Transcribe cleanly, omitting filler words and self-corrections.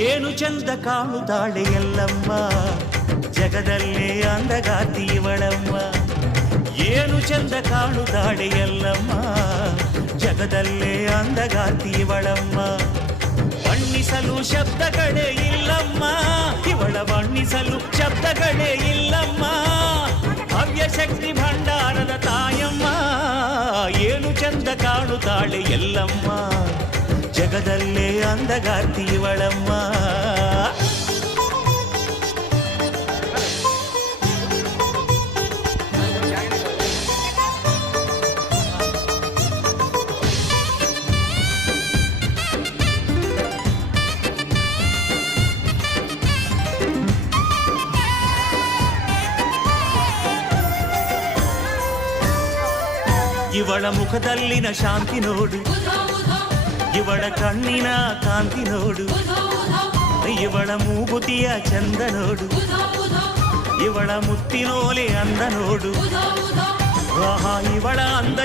ಏನು ಚಂದ ಕಾಣುತ್ತಾಳೆ ಎಲ್ಲಮ್ಮ, ಜಗದಲ್ಲೇ ಅಂದಗಾತಿ ಇವಳಮ್ಮ. ಏನು ಚಂದ ಕಾಣುತ್ತಾಳೆ ಎಲ್ಲಮ್ಮ, ಜಗದಲ್ಲೇ ಅಂದಗಾತಿ ಇವಳಮ್ಮ. ಬಣ್ಣಿಸಲು ಶಬ್ದಗಳೇ ಇಲ್ಲಮ್ಮ, ಇವಳ ಬಣ್ಣಿಸಲು ಶಬ್ದಗಳೇ ಇಲ್ಲಮ್ಮ. ಭವ್ಯ ಶಕ್ತಿ ಭಂಡಾರದ ತಾಯಮ್ಮ, ಏನು ಚಂದ ಕಾಣುತ್ತಾಳೆ ಎಲ್ಲಮ್ಮ, ಜಗದಲ್ಲೇ ಅಂದಗಾತಿ ಇವಳಮ್ಮ. ಇವಳ ಮುಖದಲ್ಲಿನ ಶಾಂತಿ ನೋಡು, ಇವಳ ಕಣ್ಣಿನ ಕಾಂತಿ ನೋಡು, ಇವಳ ಮೂಗುತಿಯ ಚಂದ ನೋಡು, ಇವಳ ಮುತ್ತಿನೋಲೆ ಅಂದ ನೋಡು. ಇವಳ ಅಂದ